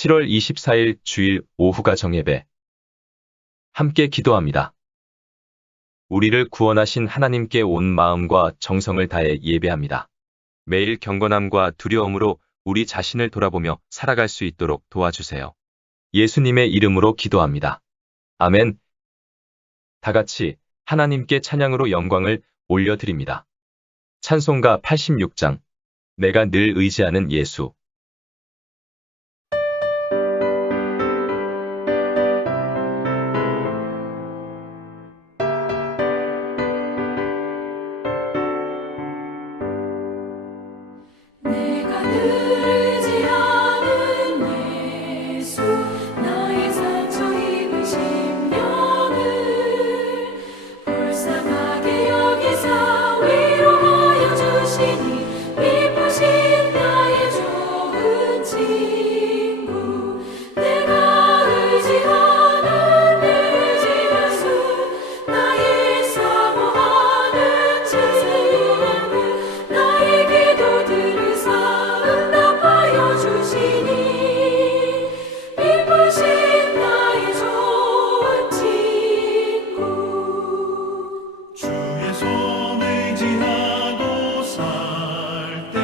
7월 24일 주일 오후가 정예배. 함께 기도합니다. 우리를 구원하신 하나님께 온 마음과 정성을 다해 예배합니다. 매일 경건함과 두려움으로 우리 자신을 돌아보며 살아갈 수 있도록 도와주세요. 예수님의 이름으로 기도합니다. 아멘. 다 같이 하나님께 찬양으로 영광을 올려드립니다. 찬송가 86장. 내가 늘 의지하는 예수. 내가 늘 의지하는 예수 나의 상처 입은 심령을 불쌍하게 여기사 위로하여 주시니 기쁘신 나의 좋은 친구 내가 의지하는 내 의지하수 나의 사모하는 친구 나의 기도들을 응답하여 주시니 기쁘신 나의 좋은 친구 주의 손 의지하고 살 때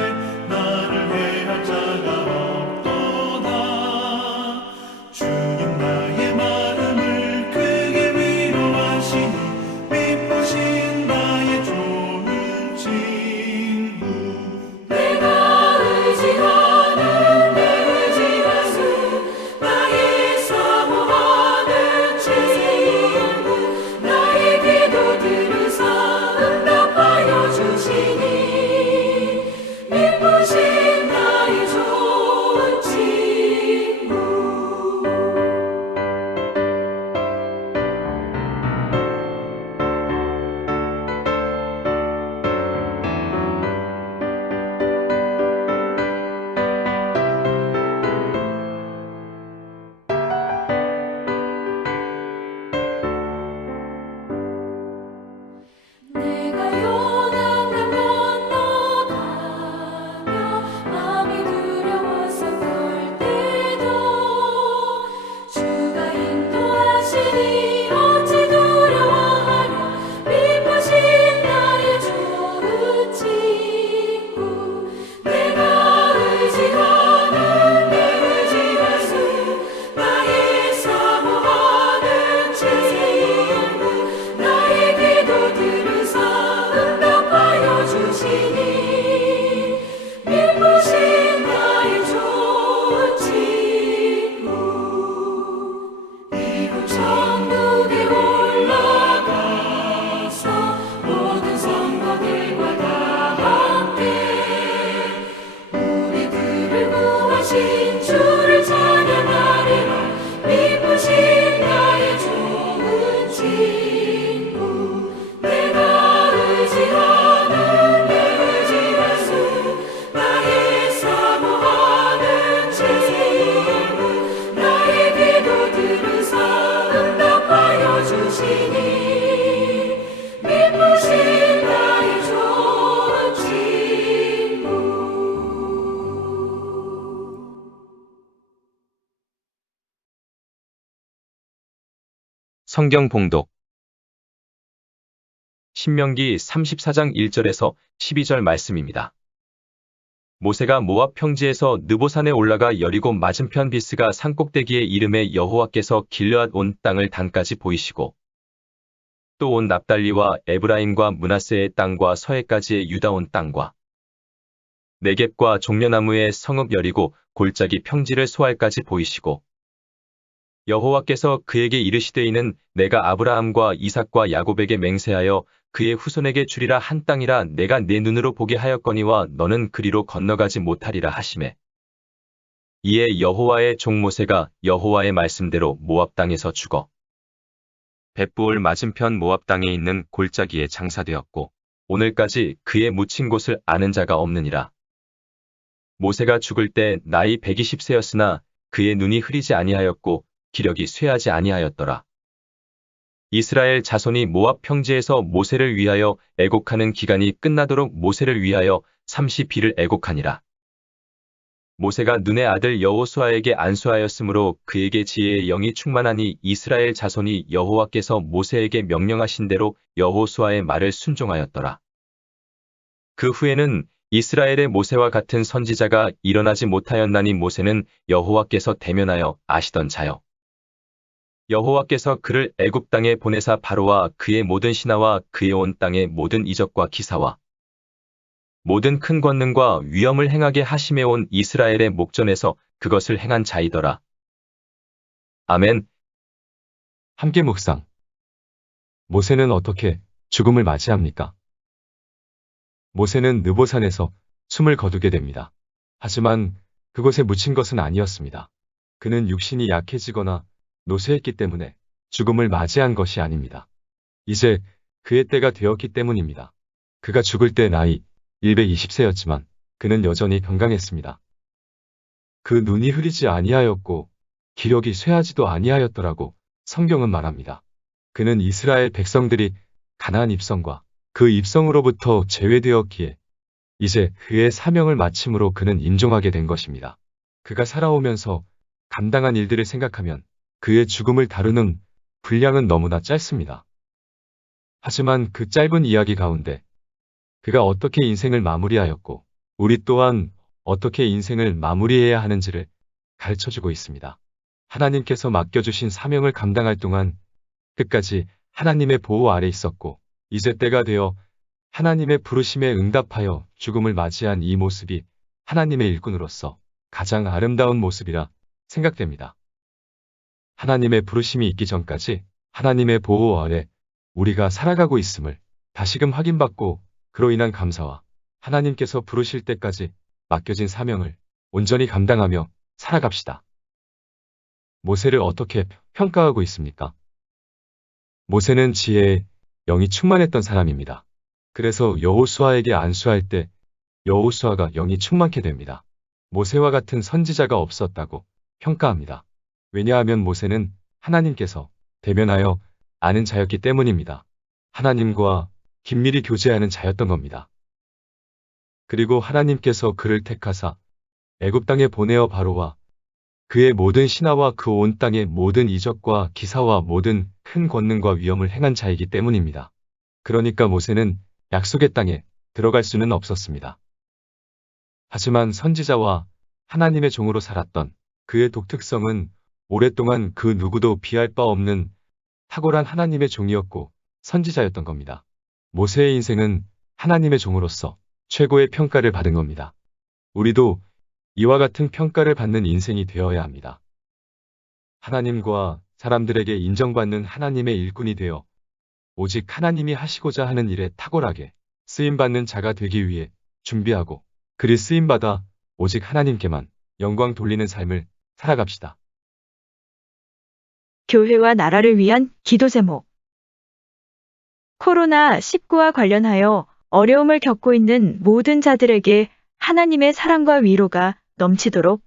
나를 해할 자가 없도다. 주님 나의 마음을 크게 위로하시니 기쁘신 나의 좋은 친구 내가 의지하는 내 의지하수 나의 사모하는 친구 나의 기도들을 응답하여 주시니 기쁘신 나의 좋은 친구 내가 요단강 건너가며 마음이 두려워서 떨 때도 주가 인도하시니 어찌 두려워하랴 기쁘신 나의 좋은 친구 내가 의지하는 내 의지하수 나의 사모하는 친구 나의 기도들을 응답하여 주시니 기쁘신 나의 좋은 친구 이곳 천국에 올라가서 모든 성도들과 다 함께 우리들을 구하신 주를 찬양하리라 기쁘신 나의 좋은 친구 내가 의지하는 내 의지하수 나의 사모하는 친구 나의 기도들을 응답하여 주시니 기쁘신 나의 좋은 친구 성경 봉독. 신명기 34장 1절에서 12절 말씀입니다. 모세가 모압 평지에서 느보산에 올라가 여리고 맞은편 비스가 산꼭대기에 이름에 여호와께서 길르앗 온 땅을 단까지 보이시고 또 온 납달리와 에브라임과 므낫세의 땅과 서해까지의 유다 온 땅과 네겝과 종려나무의 성읍 여리고 골짜기 평지를 소알까지 보이시고 여호와께서 그에게 이르시되 이는 내가 아브라함과 이삭과 야곱에게 맹세하여 그의 후손에게 주리라 한 땅이라 내가 내 눈으로 보게 하였거니와 너는 그리로 건너가지 못하리라 하시매 이에 여호와의 종 모세가 여호와의 말씀대로 모압 땅에서 죽어 벳부올 맞은편 모압 땅에 있는 골짜기에 장사되었고 오늘까지 그의 묻힌 곳을 아는 자가 없느니라. 모세가 죽을 때 나이 120세였으나 그의 눈이 흐리지 아니하였고 기력이 쇠하지 아니하였더라. 이스라엘 자손이 모압 평지에서 모세를 위하여 애곡하는 기간이 끝나도록 모세를 위하여 30일을 애곡하니라. 모세가 눈의 아들 여호수아에게 안수하였으므로 그에게 지혜의 영이 충만하니 이스라엘 자손이 여호와께서 모세에게 명령하신 대로 여호수아의 말을 순종하였더라. 그 후에는 이스라엘의 모세와 같은 선지자가 일어나지 못하였나니 모세는 여호와께서 대면하여 아시던 자요. 여호와께서 그를 애굽 땅에 보내사 바로와 그의 모든 신하와 그의 온 땅의 모든 이적과 기사와 모든 큰 권능과 위엄을 행하게 하심에 온 이스라엘의 목전에서 그것을 행한 자이더라. 아멘. 함께 묵상. 모세는 어떻게 죽음을 맞이합니까? 모세는 느보산에서 숨을 거두게 됩니다. 하지만 그곳에 묻힌 것은 아니었습니다. 그는 육신이 약해지거나 노쇠했기 때문에 죽음을 맞이한 것이 아닙니다. 이제 그의 때가 되었기 때문입니다. 그가 죽을 때 나이 120세였지만 그는 여전히 건강했습니다. 그 눈이 흐리지 아니하였고 기력이 쇠하지도 아니하였더라고 성경은 말합니다. 그는 이스라엘 백성들이 가나안 입성과 그 입성으로부터 제외되었기에 이제 그의 사명을 마침으로 그는 임종하게 된 것입니다. 그가 살아오면서 감당한 일들을 생각하면 그의 죽음을 다루는 분량은 너무나 짧습니다. 하지만 그 짧은 이야기 가운데 그가 어떻게 인생을 마무리하였고 우리 또한 어떻게 인생을 마무리해야 하는지를 가르쳐주고 있습니다. 하나님께서 맡겨주신 사명을 감당할 동안 끝까지 하나님의 보호 아래 있었고 이제 때가 되어 하나님의 부르심에 응답하여 죽음을 맞이한 이 모습이 하나님의 일꾼으로서 가장 아름다운 모습이라 생각됩니다. 하나님의 부르심이 있기 전까지 하나님의 보호 아래 우리가 살아가고 있음을 다시금 확인받고 그로 인한 감사와 하나님께서 부르실 때까지 맡겨진 사명을 온전히 감당하며 살아갑시다. 모세를 어떻게 평가하고 있습니까? 모세는 지혜의 영이 충만했던 사람입니다. 그래서 여호수아에게 안수할 때 여호수아가 영이 충만케 됩니다. 모세와 같은 선지자가 없었다고 평가합니다. 왜냐하면 모세는 하나님께서 대면하여 아는 자였기 때문입니다. 하나님과 긴밀히 교제하는 자였던 겁니다. 그리고 하나님께서 그를 택하사 애굽 땅에 보내어 바로와 그의 모든 신하와 그 온 땅의 모든 이적과 기사와 모든 큰 권능과 위엄을 행한 자이기 때문입니다. 그러니까 모세는 약속의 땅에 들어갈 수는 없었습니다. 하지만 선지자와 하나님의 종으로 살았던 그의 독특성은 오랫동안 그 누구도 비할 바 없는 탁월한 하나님의 종이었고 선지자였던 겁니다. 모세의 인생은 하나님의 종으로서 최고의 평가를 받은 겁니다. 우리도 이와 같은 평가를 받는 인생이 되어야 합니다. 하나님과 사람들에게 인정받는 하나님의 일꾼이 되어 오직 하나님이 하시고자 하는 일에 탁월하게 쓰임받는 자가 되기 위해 준비하고 그리 쓰임받아 오직 하나님께만 영광 돌리는 삶을 살아갑시다. 교회와 나라를 위한 기도 제목. 코로나19와 관련하여 어려움을 겪고 있는 모든 자들에게 하나님의 사랑과 위로가 넘치도록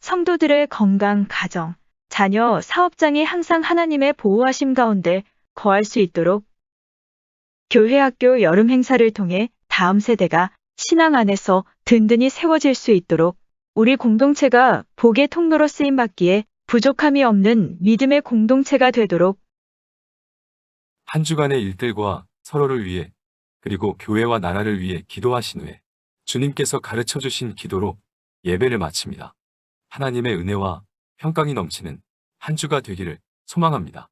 성도들의 건강, 가정, 자녀, 사업장이 항상 하나님의 보호하심 가운데 거할 수 있도록 교회 학교 여름 행사를 통해 다음 세대가 신앙 안에서 든든히 세워질 수 있도록 우리 공동체가 복의 통로로 쓰임받기에 부족함이 없는 믿음의 공동체가 되도록 한 주간의 일들과 서로를 위해 그리고 교회와 나라를 위해 기도하신 후에 주님께서 가르쳐 주신 기도로 예배를 마칩니다. 하나님의 은혜와 평강이 넘치는 한 주가 되기를 소망합니다.